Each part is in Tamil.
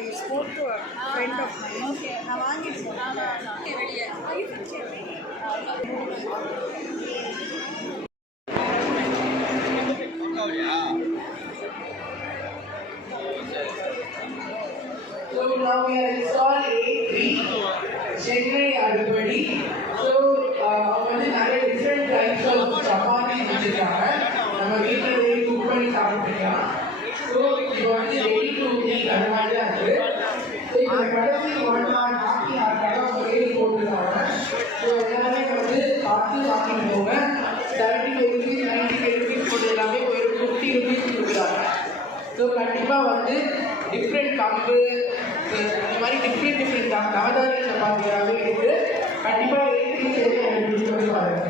I spoke to a friend of mine. Okay, நான் வாங்கிட்டு போனேன் வெளியே. So now we are installed A3 Chennai Adupadi. So வந்து நிறைய different types of chapati வச்சிருக்காங்க. நம்ம வீட்டிலேயே குக் பண்ணி சாப்பிட்டுக்கலாம். So இது வந்து ready to eat அந்த மாதிரி தான் இருக்கு. So இந்த கடைசி 1 hour ஆக்கி கடை ஒரே போட்டுருக்காங்க. ஸோ எல்லாமே வந்து பார்த்து வாங்கிட்டு போங்க. 70 rupees 90 rupees போட்டு எல்லாமே ஒரு 50 rupees கொடுக்குறாங்க. ஸோ கண்டிப்பாக வந்து டிஃப்ரெண்ட் கம்பு இந்த மாதிரி டிஃப்ரெண்ட் நவதானிய சப்பாத்தியாகவே இருக்குது. கண்டிப்பாக ஏற்றி சேர்த்து எனக்கு சொல்லி பாருங்கள்.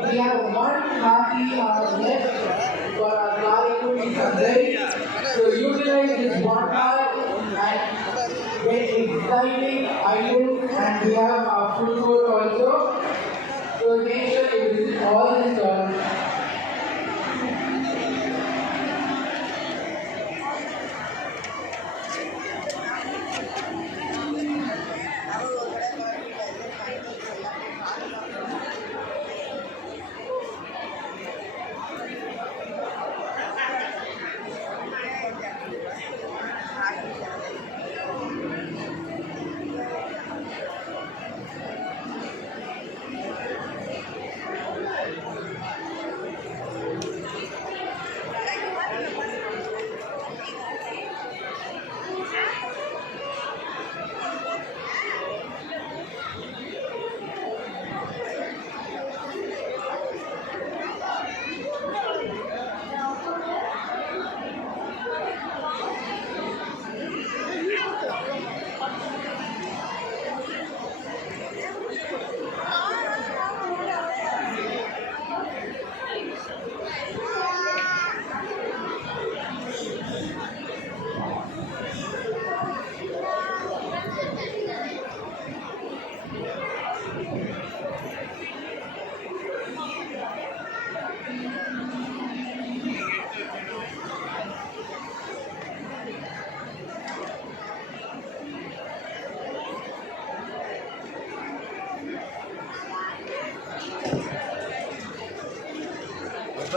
We have 1 hour left for our Karikud Sunday. So utilize this 1 hour and get exciting items, and we have our food court also. So make sure you visit all the stalls.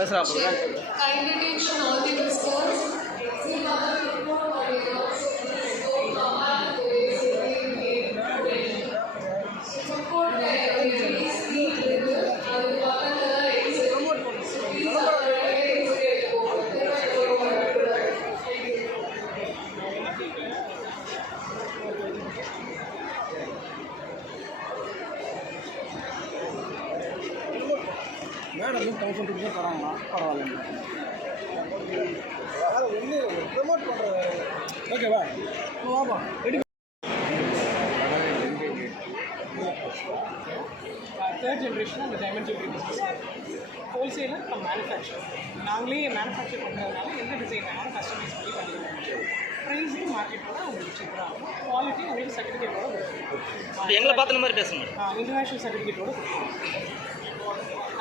Kind attention all the visitors. Madam 1000 rupees தராங்களா பரவாயில்ல வேறு ஒன்று ப்ரமோட் பண்ணுற ஓகேவா வாப்பா ரெடி தேர்ட் ஜென்ரேஷன் அந்த diamond jewellery business wholesaler cum manufacturer நாங்களே மேனுஃபேக்சர் பண்ணுறதுனால எந்த டிசைன் வேணாலும் கஸ்டமைஸ் பண்ணி பண்ணிக்கலாம் ப்ரைஸும் மார்க்கெட்டோட உங்களுக்கு சீப்பராக இருக்கும் குவாலிட்டி உங்களுக்கு சர்டிஃபிகேட்டோட கொடுக்கும் எங்களை பார்த்த மாதிரி பேசுங்க இன்டர்நேஷ்னல் சர்டிஃபிகேட்டோட கொடுக்கும்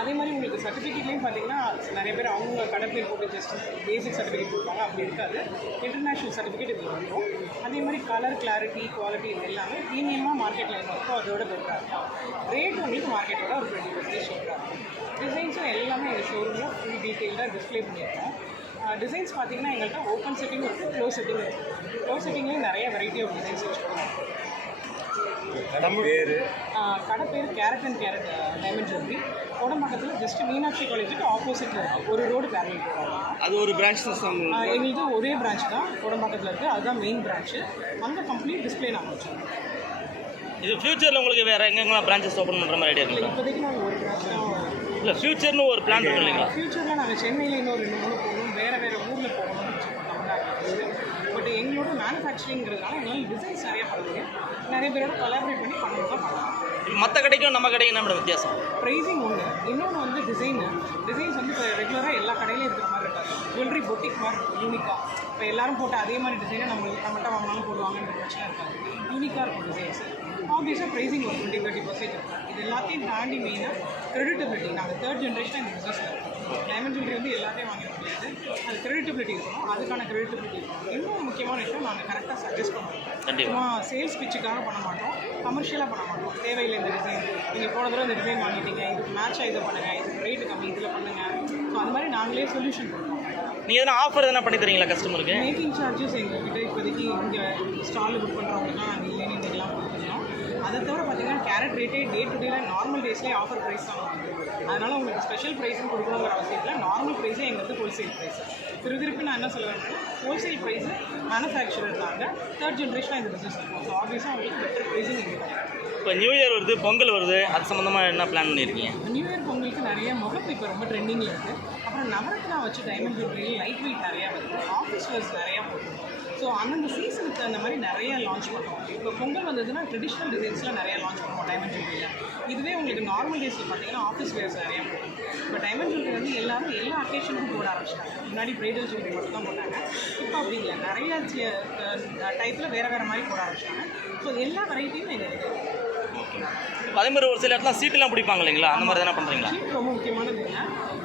அதே மாதிரி உங்களுக்கு சர்டிஃபிகேட்லேயும் பார்த்தீங்கன்னா நிறைய பேர் அவங்க கடை பேர் போட்டு ஜஸ்ட் பேசிக் சர்டிஃபிகேட் கொடுப்பாங்க அப்படி இருக்காது இன்டர்நேஷ்னல் சர்டிஃபிகேட் இதில் வந்துடும் அதே மாதிரி கலர் கிளாரிட்டி குவாலிட்டி இது எல்லாமே ப்ரீமியமாக மார்க்கெட்டில் என்ன இருக்கோ அதோட பெட்டராக இருக்கும் ரேட் உங்களுக்கு மார்க்கெட்டோட ஒரு 20% சீப்பராக இருக்கும் டிசைன்ஸும் எல்லாமே எங்கள் ஷோரூமில் ஃபுல் டீட்டெயிலாக டிஸ்பிளே பண்ணியிருக்கோம் டிசைன்ஸ் பார்த்தீங்கன்னா எங்கள்கிட்ட ஓப்பன் செட்டிங் இருக்குது க்ளோஸ் செட்டிங் இருக்குது க்ளோஸ் செட்டிங்லேயும் நிறைய வெரைட்டி ஆஃப் டிசைன்ஸ் வச்சுருக்கோம் கடை பேர் carat and carat diamond jewellery கோடம்பாக்கத்தில் ஜஸ்ட் மீனாட்சி காலேஜுக்கு ஆப்போசிட்டில் இருக்குது ஒரு ரோடு பேரல் போகிறாங்க அது ஒரு பிரான்ச் எங்களுக்கு ஒரே பிரான்ச் தான் கோடம்பாக்கத்தில் இருக்குது அதுதான் மெயின் பிரான்ச்சு அங்கே கம்ப்ளீட் டிஸ்பிளே நாங்கள் வச்சுருக்கோம் இது ஃபியூச்சரில் உங்களுக்கு வேறு எங்கெங்கெல்லாம் பிரான்ச்சஸ் ஓப்பன் பண்ணுற மாதிரி ஐடியா இல்லை இப்போதைக்கு நாங்கள் ஒரு பிரான்ச் தான் இல்லை ஃபியூச்சர்னு ஒரு பிளான் இருக்கு இல்லைங்களா ஃபியூச்சரில் நாங்கள் சென்னையில் இன்னும் 2-3 போகணும் வேறு ஊரில் போகணும்னு தமிழ்நாட்டில் பட் எங்களோட மேனுஃபேக்சரிங்கிறதுனால எங்களால் டிசைன்ஸ் நிறைய பண்ண முடியும் நிறைய பேரோட கொலாபரேட் பண்ணி பண்ணணும் தான் பண்ணலாம் மற்ற கடைக்கும் நம்ம கடைக்கும் என்ன வித்தியாசம் ப்ரைஸிங் ஒன்று இன்னொன்று வந்து டிசைன்ஸ் வந்து இப்போ ரெகுலராக எல்லா கடையிலையும் இருக்கிற மாதிரி இருக்காது ஜுவல்லரி பொட்டிக் மாதிரி இருக்கும் யூனிக்காக இப்போ எல்லாரும் போட்டு அதே மாதிரி டிசைனை நம்மகிட்ட வாங்கினாலும் போடுவாங்கன்ற பிரச்சனை இருக்காது. யூனிக்காக இருக்கும் டிசைன்ஸ். ஆப்வியஸாக ப்ரைஸிங் ஒரு 20-30% இருக்கும். இது எல்லாத்தையும் தாண்டி மெயினாக கிரெடிட்டபிலிட்டி. நாங்கள் 3rd ஜென்ரேஷனாக இந்த பிஸ்னஸில் இருக்கோம். டைமண்ட் ஜுவல்லரி வந்து எல்லாத்தையும் வாங்கிட முடியாது. அது கிரெடிட்டபிலிட்டி இருக்கணும். அதுக்கான கிரெடிட்டபிலிட்டி இருக்கும். இன்னும் முக்கியமான விஷயம், நாங்கள் கரெக்டாக சஜஸ்ட் பண்ணுவோம். சும்மா சேல்ஸ் பிச்சுக்காக பண்ண மாட்டோம், கமர்ஷியலாக பண்ண மாட்டோம். தேவையில்லை இந்த டிசைன், நீங்கள் போன தடவை இந்த டிசைன் வாங்கிட்டீங்க, இதுக்கு மேட்சாக இதை பண்ணுங்கள், இதுக்கு ரேட்டு கம்மி, இதில் பண்ணுங்கள். ஸோ அது மாதிரி நாங்களே சொல்யூஷன் கொடுப்போம். நீங்கள் எதனா ஆஃபர் எதனா பண்ணி தரீங்களா கஸ்டமருக்கு? மேக்கிங் சார்ஜஸ் எங்ககிட்ட இப்போதைக்கு இங்கே ஸ்டாலில் புக் பண்ணுறவங்களுக்குலாம் நாங்கள் இல்லைன்னு இதெல்லாம் கொடுத்துருந்தோம். அதை தவிர பார்த்தீங்கன்னா கேரட் ரேட்டே டே டு டேல நார்மல் டேஸ்லேயே ஆஃபர் ப்ரைஸ் தான் வருது. அதனால் உங்களுக்கு ஸ்பெஷல் ப்ரைஸும் கொடுக்கணுங்கிற அவசியத்தில் நார்மல் ப்ரைஸே எங்களுக்கு ஹோல்சேல் ப்ரைஸ். திருப்பி நான் என்ன சொல்லுவேன்னா, ஹோல்சேல் ப்ரைஸு மேனுஃபேக்சரர் நாங்கள் 3rd ஜென்ரேஷனாக இந்த பிஸ்னஸ் இருக்கும். ஸோ ஆப்வியஸாக உங்களுக்கு பெட்டர் ப்ரைஸிங் எங்களுக்கு. இப்போ நியூ இயர் வருது, பொங்கல் வருது, அது சம்மந்தமாக என்ன பிளான் பண்ணியிருக்கீங்க? நியூ இயர் பொங்கலுக்கு நிறைய முகப்பு இப்போ ரொம்ப ட்ரெண்டிங்கில் இருக்குது. அப்புறம் நவரத்னா வச்சு டைமண்ட் ஜுவல்லரி லைட் வெயிட் நிறையா வருது. ஆஃபீஸ் வேர்ஸ் நிறையா போட்டுருக்கோம். ஸோ அந்தந்த சீசனுக்கு அந்த மாதிரி நிறைய லான்ச் பண்ணுவோம். இப்போ பொங்கல் வந்ததுன்னா ட்ரெடிஷ்னல் டிசைன்ஸ்லாம் நிறைய லான்ச் பண்ணுவோம் டைமண்ட் ஜுவல்லரியில். இதுவே உங்களுக்கு நார்மல் டேஸில் பார்த்தீங்கன்னா ஆஃபீஸ் வேர்ஸ் நிறையா போகும். இப்போ டைமண்ட் ஜுவல்லரி வந்து எல்லாரும் எல்லா அக்கேஷனுக்கும் போட ஆரம்பிச்சிட்டாங்க. முன்னாடி ப்ரைடல் ஜுவல்லரி மட்டும் தான் போட்டாங்க. இப்போ அப்படி இல்லை, நிறைய டைப்பில் வேறு வேறு மாதிரி போட ஆரம்பிச்சிட்டாங்க. ஸோ எல்லா வெரைட்டியும் எங்கள் இருக்குது. அதே மாதிரி ஒரு சில இடத்துல சீட்டுலாம் பிடிப்பாங்க இல்லைங்களா, அந்த மாதிரி எதனா பண்ணுறீங்களா? சீட் ரொம்ப முக்கியமானது இல்லை.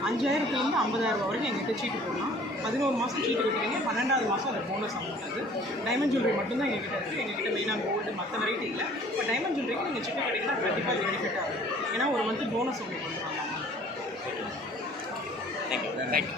50,000லேருந்து 50,000 வரைக்கும் எங்கள்கிட்ட சீட்டு போடலாம். 11 மாதம் சீட்டு கட்டுறீங்க, 12வது மாதம் அது போனஸ் அமௌண்ட். அது டைமண்ட் ஜுவல்லரி மட்டும்தான் எங்ககிட்ட இருக்குது. எங்ககிட்ட மெயினாக கோல்டு மற்ற வெரைட்டி இல்லை. இப்போ டைமண்ட் ஜுவல்லரிக்கு நீங்கள் சீட்டு கட்டிங்கன்னா கண்டிப்பாக இது பெனிஃபிட் ஆகும். ஏன்னா ஒரு மந்த் போனஸ் உங்களுக்கு கொடுக்குறாங்க. Thank you.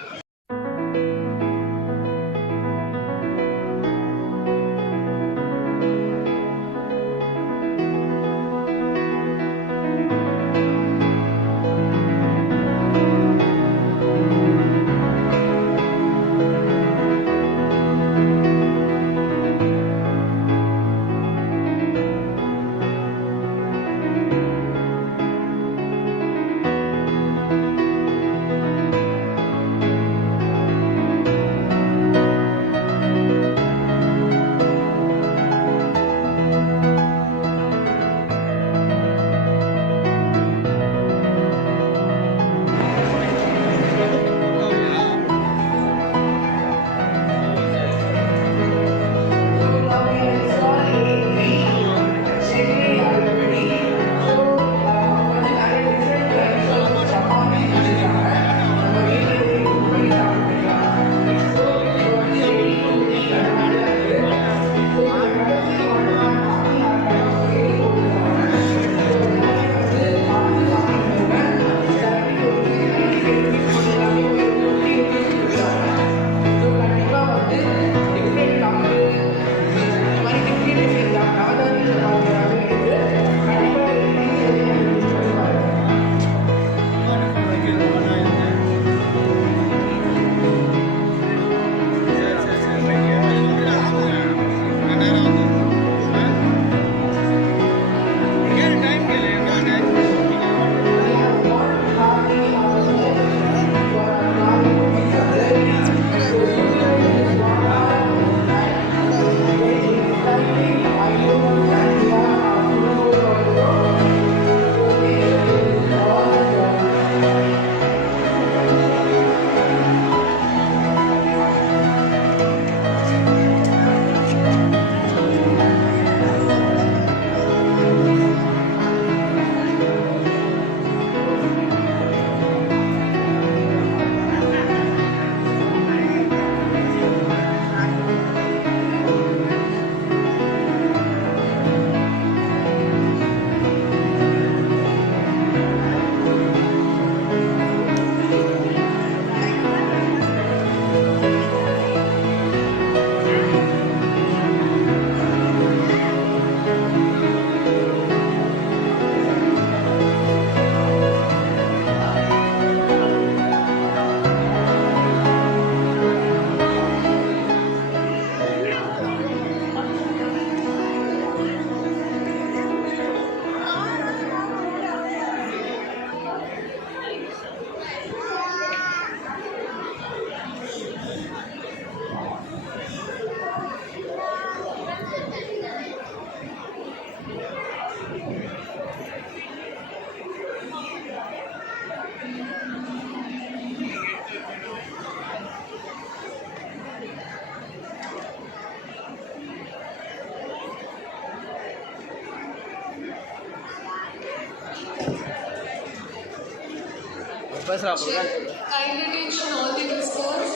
Kind attention all the visitors.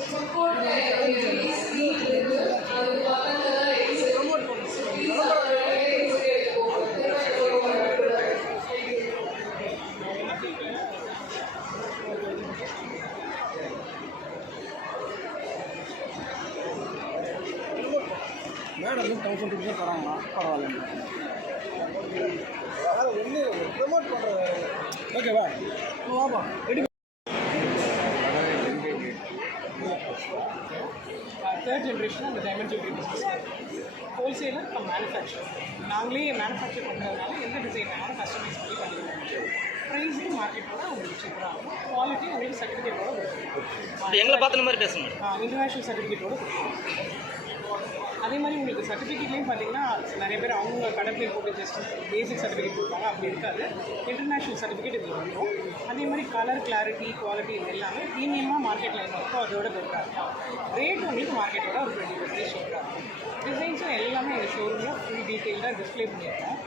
Support madam 1000 rupees தராங்களா பரவாயில்ல வேறு ஒன்று ப்ரொமோட் பண்ணுறது ஓகேவா வாப்பா ரெடி தேர்ட் ஜென்ரேஷன் அந்த diamond jewellery business wholesaler cum manufacturer நாங்களே மேனுஃபேக்சர் பண்ணுறதுனால எந்த டிசைன் வேணாலும் கஸ்டமைஸ் பண்ணி பண்ணிக்கலாம் ப்ரைஸும் மார்க்கெட்டோட உங்களுக்கு சூப்பராக இருக்கும் குவாலிட்டி உங்களுக்கு சர்டிஃபிகேட்டோட கொடுக்கும் எங்களை பார்த்த மாதிரி பேசுங்க. இன்டர்நேஷ்னல் சர்டிஃபிகேட்டோட கொடுக்கும். அதே மாதிரி உங்களுக்கு சர்டிஃபிகேட்லேயும் பார்த்தீங்கன்னா நிறைய பேர் அவங்க கடை பேர் போட்டு ஜஸ்ட் பேசிக் சர்டிஃபிகேட் கொடுப்பாங்க, அப்படி இருக்காது. இன்டர்நேஷ்னல் சர்டிஃபிகேட் இதில் வந்துடும். அதே மாதிரி கலர், கிளாரிட்டி, குவாலிட்டி இது எல்லாமே ப்ரீமியமாக மார்க்கெட்டில் என்ன இருக்கோ அதோட பெட்டராக இருக்கும். ரேட் உங்களுக்கு மார்க்கெட்டோட ஒரு 20% சூப்பராக இருக்கும். டிசைன்ஸும் எல்லாமே எங்கள் ஷோரூமில் ஃபுல் டீட்டெயிலாக டிஸ்பிளே பண்ணியிருக்கோம்.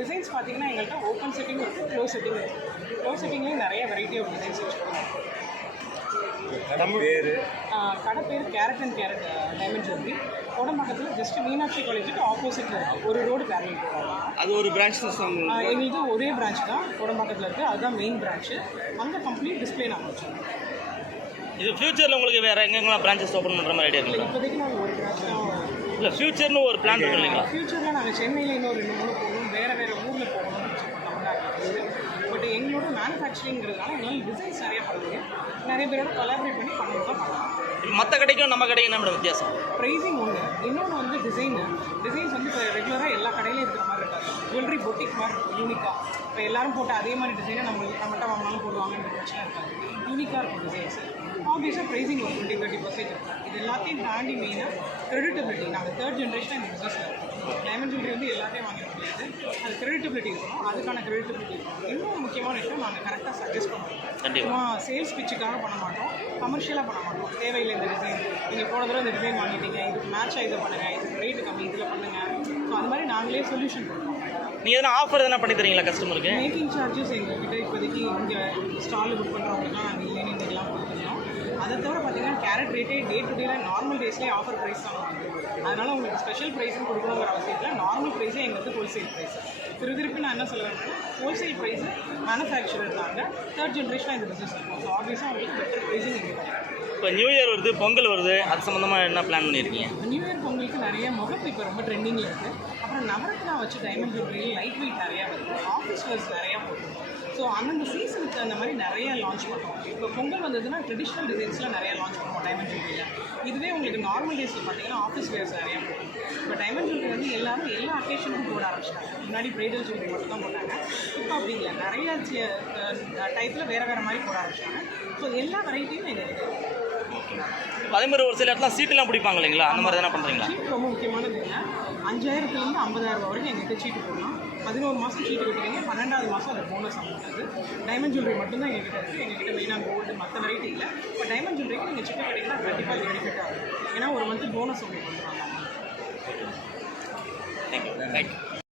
டிசைன்ஸ் பார்த்தீங்கன்னா எங்கள்கிட்ட ஓப்பன் செட்டிங் இருக்குது, க்ளோஸ் செட்டிங் இருக்குது. க்ளோஸ் செட்டிங்லேயும் நிறைய வெரைட்டி ஆஃப் டிசைன்ஸ் வச்சுருக்கோம். கடை பேர் carat and carat diamond jewellery. கோடம்பாக்கத்தில் ஜஸ்ட் மீனாட்சி காலேஜுக்கு ஆப்போசிட்டில் இருக்குது, ஒரு ரோடு பேரல் போகிறாங்க. அது ஒரு பிரான்ச் எங்களுக்கு ஒரே பிரான்ச் தான் கோடம்பாக்கத்தில் இருக்குது, அதுதான் மெயின் பிரான்ச்சு. அங்கே கம்ப்ளீட் டிஸ்பிளே நாங்கள் வச்சுருக்கோம். இது ஃபியூச்சரில் உங்களுக்கு வேறு எங்கெங்கெல்லாம் பிரான்ச்சஸ் ஓப்பன் பண்ணுற மாதிரி ஐடியா இருக்குல்ல? இப்போதைக்கு நாங்கள் ஒரு பிரான்ச் தான். இல்லை ஃபியூச்சர்னு ஒரு பிளான் இருக்கு இல்லைங்களா? ஃபியூச்சரில் நாங்கள் சென்னையில் இன்னும் 2-3 போகணும், வேறு ஊரில் போகணும்னு வச்சுருக்கோம் தமிழ்நாட்டில். பட் எங்களோட மேனுஃபேக்சரிங்கிறதுனால எங்களால் டிசைன்ஸ் நிறைய பண்ண முடியும். நிறைய பேரோட கொலாபரேட் பண்ணி பண்ணணும் தான் பண்ணலாம். மற்ற கடைக்கும் நம்ம கடைக்கும் என்ன வித்தியாசம்? ப்ரைஸிங் ஒன்று, இன்னொன்று வந்து டிசைன்ஸ் வந்து இப்போ ரெகுலராக எல்லா கடையிலையும் இருக்கிற மாதிரி இருக்காது. ஜுவல்லரி பொட்டிக் மாதிரி இருக்கும், யூனிக்காக. இப்போ எல்லோரும் போட்டு அதே மாதிரி டிசைனை நம்மகிட்ட வாங்கினாலும் போடுவாங்கன்ற பிரச்சனை இருக்காது. யூனிக்காக இருக்கும் டிசைன்ஸ். ஆப்வியஸாக ப்ரைஸிங் ஒரு 20-30% இருக்கும். இது எல்லாத்தையும் தாண்டி மெயினாக க்ரெடிட்டபிலிட்டி. நாங்கள் தேர்ட் ஜென்ரேஷனாக இந்த பிஸ்னஸில் இருக்கோம். டைமண்ட் ஜுவல்லரி வந்து எல்லாத்தையும் வாங்கிட முடியாது, அது க்ரெடிட்டபிலிட்டி இருக்கணும். அதுக்கான க்ரெடிட்டபிலிட்டி இருக்கணும். இன்னும் முக்கியமான விஷயம், நாங்கள் கரெக்டாக சஜஸ்ட் பண்ணுவோம். சும்மா சேல்ஸ் பிச்சுக்காக பண்ண மாட்டோம், கமர்ஷியலாக பண்ண மாட்டோம். தேவையில்லை இந்த டிசைன், நீங்கள் போன தடவை இந்த டிசைன் வாங்கிட்டீங்க, இதுக்கு மேட்சாக இதை பண்ணுங்கள், இதுக்கு ரேட்டு கம்மி, இதில் பண்ணுங்கள். ஸோ அது மாதிரி நாங்களே சொல்யூஷன் கொடுப்போம். நீங்கள் எதனா ஆஃபர் எதனா பண்ணி தரீங்களா கஸ்டமருக்கு? மேக்கிங் சார்ஜஸ் எங்கள்கிட்ட இப்போதைக்கு இங்கே ஸ்டாலில் புக் பண்ணுறவங்களுக்குலாம் நாங்கள் இல்லைன்னு இதெல்லாம் கொடுத்துருந்தோம். அதை தவிர பார்த்தீங்கன்னா கேரட் ரேட்டே டே டு டேயில் நார்மல் டேஸ்லேயே ஆஃபர் ப்ரைஸ் தான் கொடுக்குறோம். அதனால் உங்களுக்கு ஸ்பெஷல் ப்ரைஸும் கொடுக்கணுங்கிற அவசியம் இல்லை. நார்மல் ப்ரைஸே எங்களுக்கு ஹோல்சேல் ப்ரைஸ். திருப்பி நான் என்ன சொல்லுவேன்னா, ஹோல்சேல் ப்ரைஸு மேனுஃபேக்சரர் தாங்க. தேர்ட் ஜென்ரேஷனாக இந்த பிஸ்னஸ் இருக்கும். ஸோ ஆப்வியஸாக உங்களுக்கு பெட்டர் ப்ரைஸிங் எங்களுக்கு கிடைக்கும். இப்போ நியூ இயர் வருது, பொங்கல் வருது, அது சம்மந்தமாக என்ன பிளான் பண்ணியிருக்கீங்க? நியூ இயர் பொங்கலுக்கு நிறைய முகப்பு இப்போ ரொம்ப ட்ரெண்டிங்கில் இருக்குது. அப்புறம் நவரத்னா வச்சு டைமண்ட் ஜுவல்லரி லைட் வெயிட் நிறையா வருது, ஆஃபீஸ் வேர்ஸ் நிறையா போட்டுருக்கோம். ஸோ அந்தந்த சீசனுக்கு அந்த மாதிரி நிறைய லான்ச் பண்ணுவோம். இப்போ பொங்கல் வந்ததுன்னா ட்ரெடிஷ்னல் டிசைன்ஸில் நிறைய லான்ச் பண்ணுவோம் டைமண்ட் ஜுவல்லரியில். இதுவே உங்களுக்கு நார்மல் டேஸில் பார்த்தீங்கன்னா ஆஃபீஸ் வேர்ஸ் நிறையா போகும். இப்போ டைமண்ட் ஜுவல்லரி வந்து எல்லாரும் எல்லா அக்கேஷனுக்கும் போட ஆரம்பிச்சிட்டாங்க. முன்னாடி ப்ரைடல் ஜுவல்லரி மட்டும் தான் போட்டாங்க, இப்போ அப்படி இல்லை, நிறைய டைப்பில் வேறு மாதிரி போட ஆரம்பிச்சிட்டாங்க. ஸோ எல்லா வெரைட்டியும் எங்கள் இருக்குது. அதே மாதிரி ஒரு சில இடத்துல சீட்டெல்லாம் பிடிப்பாங்க இல்லைங்களா, அந்த மாதிரி தானே பண்ணுறீங்களா? சீட் ரொம்ப முக்கியமானது இல்லை. 5000லேருந்து 50,000 வரைக்கும் எங்கள்கிட்ட சீட்டு போடலாம். 11 மாதம் சீட்டு கட்டுவீங்க, 12வது மாதம் அது போனஸ் அமௌண்ட். டைமண்ட் ஜுவல்லரி மட்டும்தான் எங்ககிட்ட இருக்குது. எங்ககிட்ட மெயினாக கோல்டு மற்ற வெரைட்டி இல்லை. இப்போ டைமண்ட் ஜுவல்லரிக்கு நீங்கள் சீட்டு கட்டிங்கன்னா கண்டிப்பாக பெனிஃபிட் ஆகும். ஏன்னா ஒரு மந்த்து போனஸ் உங்களுக்கு வந்துடுவாங்க. தேங்க்யூ.